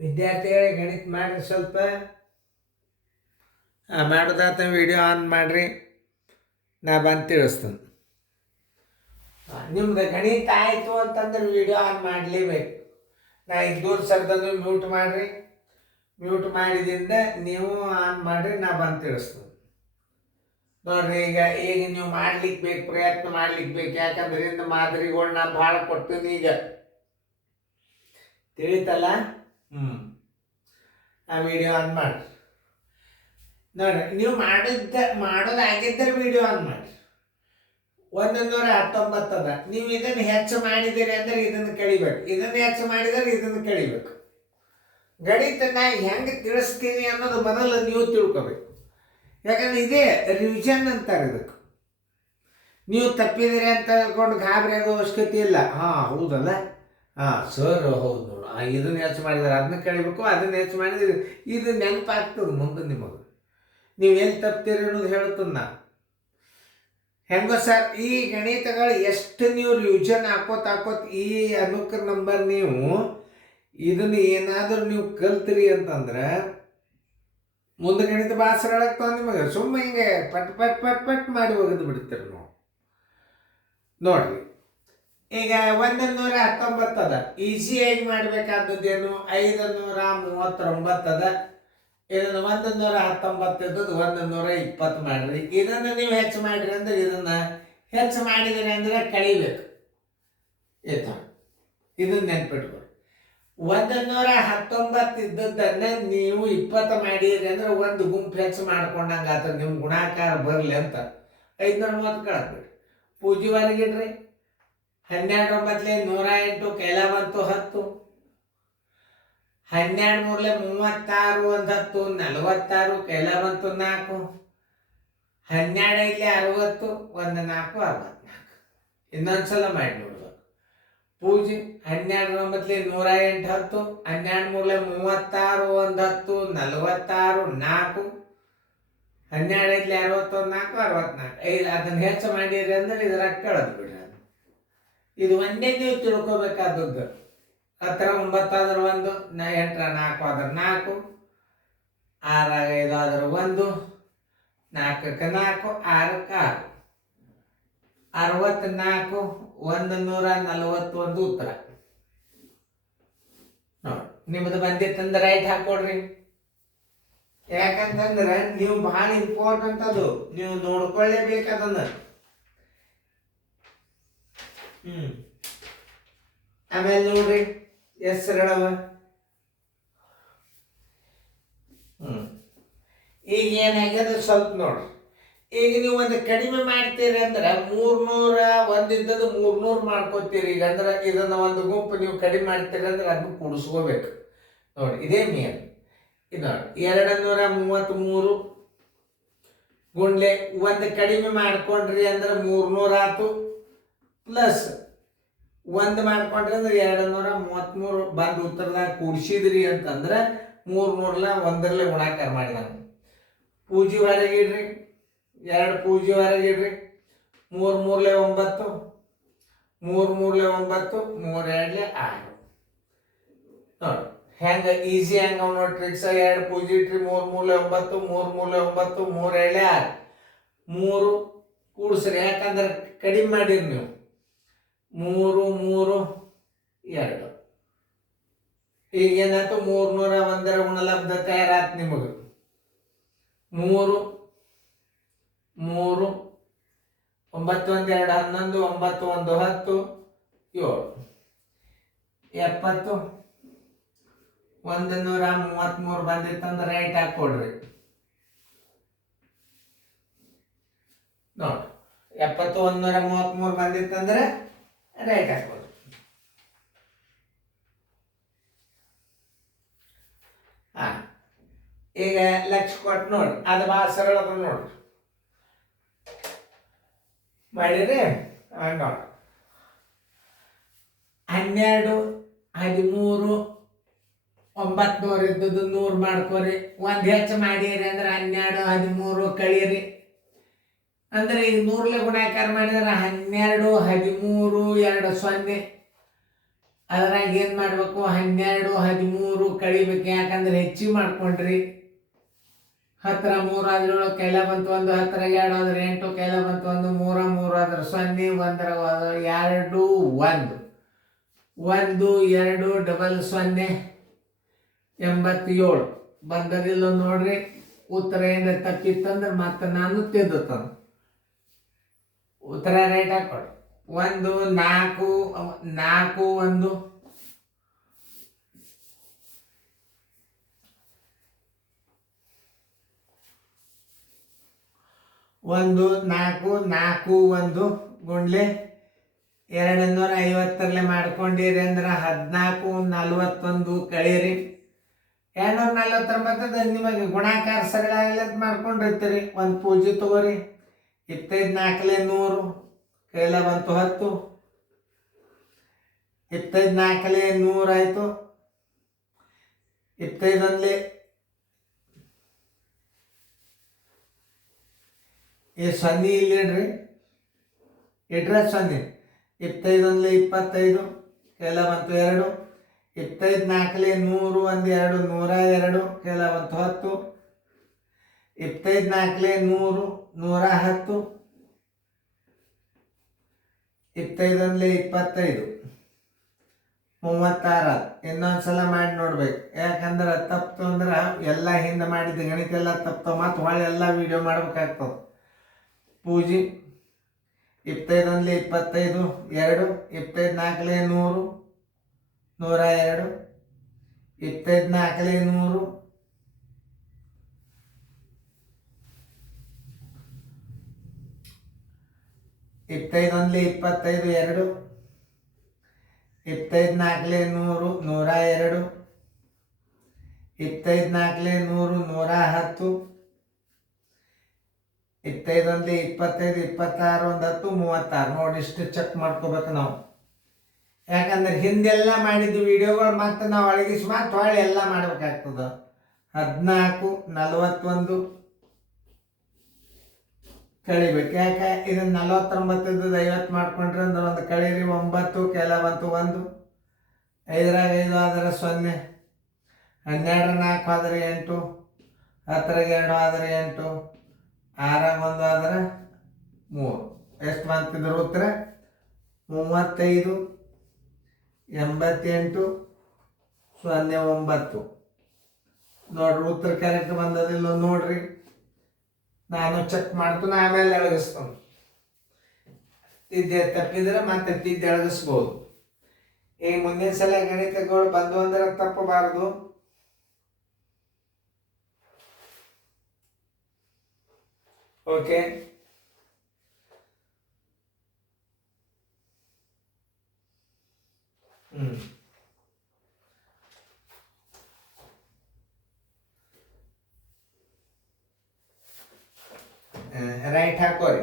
ವಿದ್ಯಾರ್ಥಿಗಳಿಗೆ ಗಣಿತ ಮಾಡಿರಿ ಸ್ವಲ್ಪ. ಮಾಡೋದಾತ ವಿಡಿಯೋ ಆನ್ ಮಾಡಿರಿ, ನಾ ಬಂದು ತಿಳಿಸ್ತೀನಿ. ನಿಮ್ದು ಗಣಿತ ಆಯಿತು ಅಂತಂದ್ರೆ ವಿಡಿಯೋ ಆನ್ ಮಾಡಲೇಬೇಕು. ನಾ ಈಗ ದೂರ ಸರ್ದಂದ್ರೆ ಮ್ಯೂಟ್ ಮಾಡಿರಿ. ಮ್ಯೂಟ್ ಮಾಡಿದಿಂದ ನೀವು ಆನ್ ಮಾಡಿರಿ, ನಾ ಬಂದು ತಿಳಿಸ್ತೀನಿ. ನೋಡ್ರಿ, ಈಗ ನೀವು ಮಾಡ್ಲಿಕ್ಕೆ ಬೇಕು, ಪ್ರಯತ್ನ ಮಾಡ್ಲಿಕ್ಕೆ ಬೇಕು. ಯಾಕಂದ್ರೆ ಇಂದ ಮಾದರಿಗಳು ನಾ ಭಾಳ ಕೊಡ್ತೀನಿ. ಈಗ ತಿಳಿತಲ್ಲ? ಆ ವಿಡಿಯೋ ಆನ್ ಮಾಡಿ ನೋಡ್ರಿ. ನೀವು ಮಾಡೋದಾಗಿದ್ದರೆ ವಿಡಿಯೋ ಆನ್ ಮಾಡಿ. 119 ಅದ. ನೀವು ಇದನ್ನು ಹೆಚ್ಚು ಮಾಡಿದ್ದೀರಿ ಅಂದ್ರೆ ಇದನ್ನು ಕಳಿಬೇಕು, ಇದನ್ನು ಹೆಚ್ಚು ಮಾಡಿದರೆ ಇದನ್ನು ಕಳಿಬೇಕು. ಗಣಿತ ನಾ ಹೆಂಗೆ ತಿಳಿಸ್ತೀನಿ ಅನ್ನೋದು ಮೊದಲು ನೀವು ತಿಳ್ಕೊಬೇಕು. ಯಾಕಂದ್ರೆ ಇದೇ ರಿವಿಷನ್ ಅಂತಾರೆ ಇದಕ್ಕೆ. ನೀವು ತಪ್ಪಿದಿರಿ ಅಂತ ಹೇಳ್ಕೊಂಡು ಗಾಬರಿ ಆಗೋ ಅವಶ್ಯಕತೆ ಇಲ್ಲ. ಹೌದಲ್ಲ, ಸರ್ ಹೌದು ನೋಡು, ಇದನ್ನು ಹೆಚ್ಚು ಮಾಡಿದಾರೆ ಅದನ್ನ ಕಳಿಬೇಕು, ಅದನ್ನ ಹೆಚ್ಚು ಮಾಡಿದ್ರೆ ಇದು ನೆನಪಾಗ್ತದೆ ಮುಂದೆ ನಿಮಗೆ. ನೀವು ಎಲ್ಲಿ ತಪ್ತೀರಿ ಅನ್ನೋದು ಹೇಳ್ತದೆ. ನಾ ಹೆಂಗೋ ಸರ್, ಈ ಗಣಿತಗಳು ಎಷ್ಟು ನೀವು ರಿವಿಷನ್ ಹಾಕೋತ ಈ ಅನುಕ ನಂಬರ್ ನೀವು ಇದನ್ನು ಏನಾದರೂ ನೀವು ಕಲ್ತ್ರಿ ಅಂತಂದ್ರೆ ಮುಂದೆ ಗಣಿತ ಭಾಳ ಸರಳ ಆಗ್ತಾವ ನಿಮಗೆ. ಸುಮ್ಮನೆ ಹಿಂಗೆ ಪಟ್ ಪಟ್ ಪಟ್ ಪಟ್ ಮಾಡಿ ಒಗೆದು ಬಿಡ್ತೀರಿ ನಾವು. ನೋಡ್ರಿ, ಈಗ 119 ಅದ. ಈಸಿಯಾಗಿ ಮಾಡಬೇಕಾದದ್ದೇನು, 539 ಅದ. ಇದನ್ನು 119 ಇದ್ದದ್ದು 120 ಮಾಡಿರಿ. ಇದನ್ನು ನೀವು ಹೆಚ್ಚು ಮಾಡಿರಿ ಅಂದ್ರೆ ಇದನ್ನು ಹೆಚ್ಚು ಮಾಡಿದಿರಿ ಅಂದ್ರೆ ಕಳಿಬೇಕು. ಇದನ್ನ ನೆನ್ಪಿಟ್ಕೊಡಿ. 119 ಇದ್ದದ್ದನ್ನು ನೀವು 20 ಮಾಡಿರಿ ಅಂದ್ರೆ ಒಂದು ಗುಂಪು ಹೆಚ್ಚು ಮಾಡ್ಕೊಂಡಂಗೆ ಆತ. ನಿಮ್ಮ ಗುಣಾಕಾರ ಬರಲಿ ಅಂತ 530 ಕಳದ್ಬಿಡ್ರಿ. ಪೂಜಿವರೆಗಿಡ್ರಿ. 12 9 108, ಕೈಲ ಬಂತು 10. 12 3 36, 1 10 46, ಕೈಲ ಬಂತು 4. 12 5 60, 1 4 64. ಇನ್ನೊಂದ್ಸಲ ಮಾಡಿ ನೋಡ್ಬೇಕು. ಪೂಜೆ 12 9 108, 10. 12 3 36, 1 10 46, 4. 12 5 61, 4 64. 5 ಅದನ್ನ ಹೆಚ್ಚು ಮಾಡಿರಿ ಅಂದ್ರೆ ಇದ್ರಾಗ ಕಳೆದು ಬಿಡ್ರಿ. ಇದು ಒಂದೇ ನೀವು ತಿಳ್ಕೊಬೇಕಾದದ್ದು. 10 9 ಆದ್ರೆ 1, 8 4 ಆದ್ರೆ 4, 6 5 ಆದ್ರೆ 1, 4 4, 6 6. 64, 141 ಉತ್ತರ. ನೋಡಿ, ನಿಮ್ಮದು ಬಂದಿತ್ತಂದ್ರೆ ರೈಟ್ ಹಾಕೊಡ್ರಿ. ಯಾಕಂತಂದ್ರೆ ನೀವು ಭಾಳ ಇಂಪಾರ್ಟೆಂಟ್ ಅದು, ನೀವು ನೋಡ್ಕೊಳ್ಳೇಬೇಕು ಅದನ್ನ. ಆಮೇಲೆ ನೋಡ್ರಿ ಹೆಸರಳವ. ಈಗ ಏನಾಗ್ಯದ ಸ್ವಲ್ಪ ನೋಡ್ರಿ. ಈಗ ನೀವು ಒಂದು ಕಡಿಮೆ ಮಾಡ್ತೀರಿ ಅಂದ್ರೆ 300 ಒಂದಿದ್ದದ್ದು 300 ಮಾಡ್ಕೋತೀರಿ. ಈಗ ಅಂದ್ರೆ ಇದನ್ನ ಒಂದು ಗುಂಪು ನೀವು ಕಡಿಮೆ ಮಾಡ್ತೀರಿ ಅಂದ್ರೆ ಅದನ್ನ ಕೂಡಿಸ್ಕೋಬೇಕು. ನೋಡಿ, ಇದೇ ಮೇನ್. ಇದು ನೋಡಿ, 233 ಗುಂಡ್ಲೆ ಒಂದು ಕಡಿಮೆ ಮಾಡ್ಕೊಂಡ್ರಿ ಅಂದ್ರೆ 300 ಆಯ್ತು. ಪ್ಲಸ್ 1 ಮಾಡ್ಕೊಂಡ್ರಿ ಅಂದ್ರೆ 233 ಬಂದು ಉತ್ತರದಾಗ ಕೂಡಿಸಿದ್ರಿ ಅಂತಂದ್ರೆ 300 1ರಲ್ಲಿ ಗುಣಾಕಾರ ಮಾಡಿದಂಗೆ. ಪೂಜೆ ಹೊರಗಿಡ್ರಿ, 2 ಪೂಜೆ ಹೊರಗಿಡ್ರಿ. 3 3 9, 3 3 9, 3 2 6. ನೋಡಿ ಹೆಂಗೆ ಈಸಿ ಹೆಂಗೆ ಅವ್ ನೋಡಿ ಟ್ರಿಕ್ಸ್. 2 ಪೂಜೆ ಇಟ್ರಿ, 3 3 9, 3 3 9, 3 2 6. 3 ಕೂಡಿಸ್ರಿ, ಯಾಕಂದ್ರೆ ಕಡಿಮೆ ಮಾಡಿರಿ ನೀವು. 3 3 2. ಈಗೇನಾಯ್ತು, 301 ಗುಣಲಬ್ಧ ತಯಾರಾಯ್ತು ನಿಮಗೆ. 3 3 9 1 2 11, 9 1 10, 7. 70, 133 ಬಂದಿತ್ತಂದ್ರೆ ರೈಟ್ ಹಾಕೊಡ್ರಿ. ನೋಡಿ, 70 133 ಬಂದಿತ್ತಂದ್ರೆ ರೈಟ್ ಹಾಕೊಡ್ರಿ. ಈಗ ಲಕ್ಷ ಕೊಟ್ಟು ನೋಡಿ, ಅದು ಭಾಳ ಸರಳ ಅದ ನೋಡ್ರಿ. ಮಾಡಿರಿ ನೋಡಿ. 12 13 900 ಇದ್ದದ್ದು 100 ಮಾಡ್ಕೋರಿ. ಒಂದು ಹೆಚ್ಚು ಮಾಡಿರಿ ಅಂದ್ರೆ 12 13 ಕಳೀರಿ. ಅಂದ್ರೆ ಈಗ 100ಲೆ ಗುಣಾಕಾರ ಮಾಡಿದ್ರೆ 12 13 2 0. ಅದ್ರಾಗ ಏನು ಮಾಡಬೇಕು, 12 13 ಕಳಿಬೇಕು. ಯಾಕಂದ್ರೆ ಹೆಚ್ಚಿಗೆ ಮಾಡ್ಕೊಂಡ್ರಿ. 10 3 ಆದ್ರೆ 7 ಕೈಲ ಬಂತು 1, 10 2 ಆದ್ರೆ 8 ಕೈಲ ಬಂತು 1, 3 3 ಆದ್ರೆ 0, 1 2 1 1 2 ಡಬಲ್ 0 87 ಬಂದದಿಲ್ಲ ನೋಡ್ರಿ. ಉತ್ತರ ಏನ್ರ ತಪ್ಪಿತ್ತಂದ್ರೆ ಮತ್ತೆ ನಾನು ತಿದ್ದುತ್ತಾನ. ಉತ್ತರ ರೈಟ್ ಹಾಕೊಡಿ. 1 4 4 1 1 4 4 1 ಗುಂಡ್ಲೆ 250 ಮಾಡ್ಕೊಂಡಿರಿ ಅಂದ್ರೆ 14 41 ಕಳೀರಿ. 249 ನಿಮಗೆ ಗುಣಾಕಾರ ಸರಳ ಮಾಡ್ಕೊಂಡಿರ್ತೀರಿ. ಒಂದು ಪೂಜೆ ತಗೋರಿ. 25 4 100 ಕೈಲ ಬಂತು 10. 25 4 100 ಆಯಿತು. 25 ಈ 0 ಇಲ್ಲಿ ಇಡ್ರಿ. ಇಡ್ರೆ 0. 25 25 ಕೈಲ ಬಂತು 2. 25 4 100 1 2 102 ಕೈಲ ಬಂತು 10. 25 4 100 110. 25 25 36. ಇನ್ನೊಂದ್ಸಲ ಮಾಡಿ ನೋಡ್ಬೇಕು. ಯಾಕಂದ್ರೆ ತಪ್ಪು ಅಂದ್ರೆ ಎಲ್ಲ ಹಿಂದೆ ಮಾಡಿದ್ದೆ ಗಣಿತ ಎಲ್ಲ ತಪ್ಪು. ಮತ್ತು ಹೊಳೆ ಎಲ್ಲ ವಿಡಿಯೋ ಮಾಡ್ಬೇಕಾಗ್ತದೆ. ಪೂಜೆ 25 25 2. 25 4 100 102. 25 4 100 25 25 2. 25 4 100 102. 25 4 100 110. 25 25 26 10 36. ನೋಡಿ ಇಷ್ಟು ಚೆಕ್ ಮಾಡ್ಕೋಬೇಕು ನಾವು. ಯಾಕಂದ್ರೆ ಹಿಂದೆಲ್ಲ ಮಾಡಿದ್ದು ವಿಡಿಯೋಗಳು ಮತ್ತೆ ನಾವು ಅಳಗಿಸಿ ಮತ್ತೆ ಹೊಳ್ಳಿ ಎಲ್ಲ ಮಾಡ್ಬೇಕಾಗ್ತದ. 14 41 ಕಳಿಬೇಕು. ಯಾಕೆ ಇದನ್ನ 49 50 ಮಾಡ್ಕೊಂಡ್ರೆ ಅಂದ್ರೆ ಒಂದು ಕಳೀರಿ. 9 ಕೆಲ ಬಂತು 1. 5 5 ಆದರೆ 0. 12 4 ಆದರೆ 8. 10 2 ಆದರೆ 8. 6 1 ಆದರೆ 3. ಎಷ್ಟು ಬಂತಿದ್ರು ಉತ್ತರ? 35 88 09. ನೋಡ್ರಿ ಉತ್ತರ ಕರೆಕ್ಟ್ ಬಂದದಿಲ್ಲ ನೋಡ್ರಿ. ನಾನು ಚೆಕ್ ಮಾಡ್ತೀನಿ, ಆಮೇಲೆ ಎಳಗಿಸ್ತಾನೆ. ತಿದ್ದೆ ತಪ್ಪಿದ್ರೆ ಮತ್ತೆ ತಿದ್ದೆ ಎಳಗಿಸ್ಬೋದು. ಈಗ ಮುಂದಿನ ಸಲ ಗಣಿತಗಳು ಬಂದು ಅಂದ್ರೆ ತಪ್ಪಬಾರದು. ಓಕೆ. ರೈಟ್ ಹಾಕೋರಿ.